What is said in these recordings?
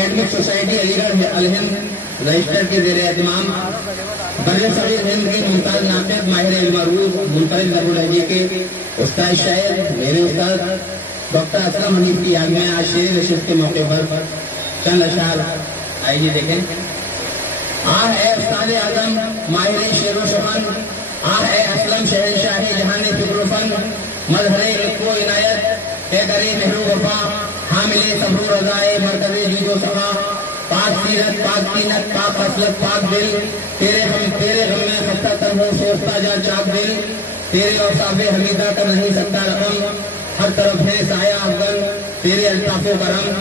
Academic society علی گڑھ الہند register کے زیر اہتمام بر صغیر ہند کے ممتاز ناطق ماہر علم عروض منفرد ضرور لہجے کے استاد شاعر میرے استاد ڈاکٹر اسلم حنیف کی یاد میں آج شعر نشست کے موقع پر چند اشعار آئیے دیکھیں. آہ اے استاد اعظم ماہر شعر و سخن، آہ اے اسلم شہنشاہ جہان فکر و فن، مظہر علم و عنایت اے درے مہر و وفا، حامل صبر و رضائے مرکز جود و صفا، پاک سیرت پاک قینت پاک خصلت پاک دل، تیرے غم میں خستہ تن ہوں سوچتا جا چاک دل، تیرے اوصاف حمیدہ کا نہیں سکتا رقم، ہر طرف ہے سایہ افغن تیرے الطاف و کرم،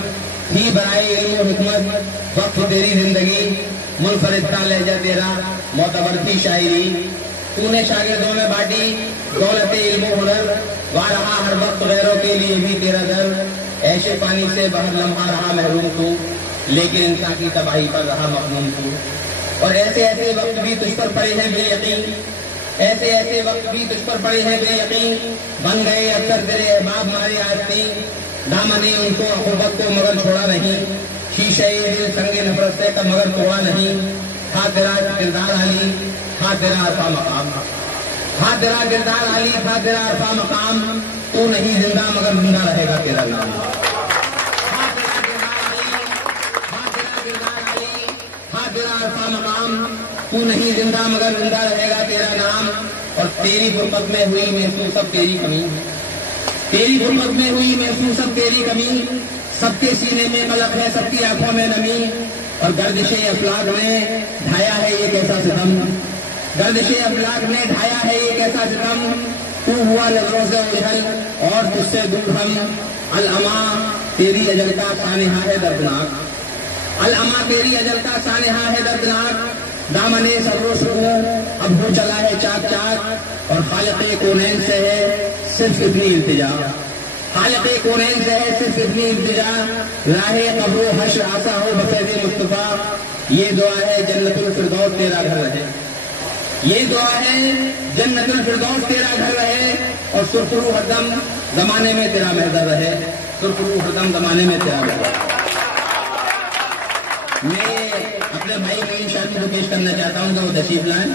ہی برائے علم و حکمت وقت تیری زندگی، منفرد کا لہجہ تیرا معتبر تھی شاعری، تو نے شاگردوں میں بانٹی دولت علم و ہنر، وارہا ہر وقت غیروں کے لیے بھی تیرا در، ایشے پانی سے بہر لمحہ رہا محروم تو، لیکن انسان کی تباہی پر رہا مغنوم تو، اور ایسے ایسے وقت بھی تجھ پر پڑے ہیں بے یقین، ایسے ایسے وقت بھی تجھ پر پڑے ہیں بے یقین، بن گئے اکثر تیرے احباب مارے آستین، دامنے ان کو عقوبت کو مگر چھوڑا نہیں، شیشے دل سنگ نفرت سے کب مگر توڑا نہیں، تھا تیرا کردار علی تھا تیرا عرفہ مقام، تھا تیرا کردار علی تھا تیرا عرفہ مقام، تو نہیں زندہ مگر زندہ رہے گا تیرا نام، تھا تیرا کردار علی تھا تیرا کردار علی تھا تیرا عرفہ مقام، تو نہیں زندہ مگر زندہ رہے گا تیرا نام، اور تیری غربت میں ہوئی محسوس اب تیری کمی، تیری غربت میں ہوئی محسوس اب تیری کمی، سب کے سینے میں قلق ہے سب کی آنکھوں میں نمی، اور گردش افلاک نے ڈھایا ہے یہ کیسا ستم، گردش افلاک نے ڈھایا ہے یہ کیسا ستم، تو ہوا نظروں سے اجھل اور تجھ سے دور ہم، العما تیری اجل کا سانحہ ہے دردناک، العما تیری اجل کا سانحہ ہے دردناک، دامن سر و سکون اب ہو چلا ہے چاک چاک، اور خالق کونین سے ہے صرف اتنی التجا، خالق کونین سے ہے صرف اتنی التجا، راہ قبر و حشر آسا ہو بفیض مصطفیٰ، یہ دعا ہے جنت الفردوس تیرا گھر رہے، یہ دعا ہے جنت الفردوس تیرا گھر رہے، اور سرخرو ہردم زمانے میں تیرا محضر رہے، سرخرو ہردم زمانے میں تیرا محضر رہے. میں اپنے بھائی معین شاہ کو پیش کرنا چاہتا ہوں کہ وہ تشریف لائیں.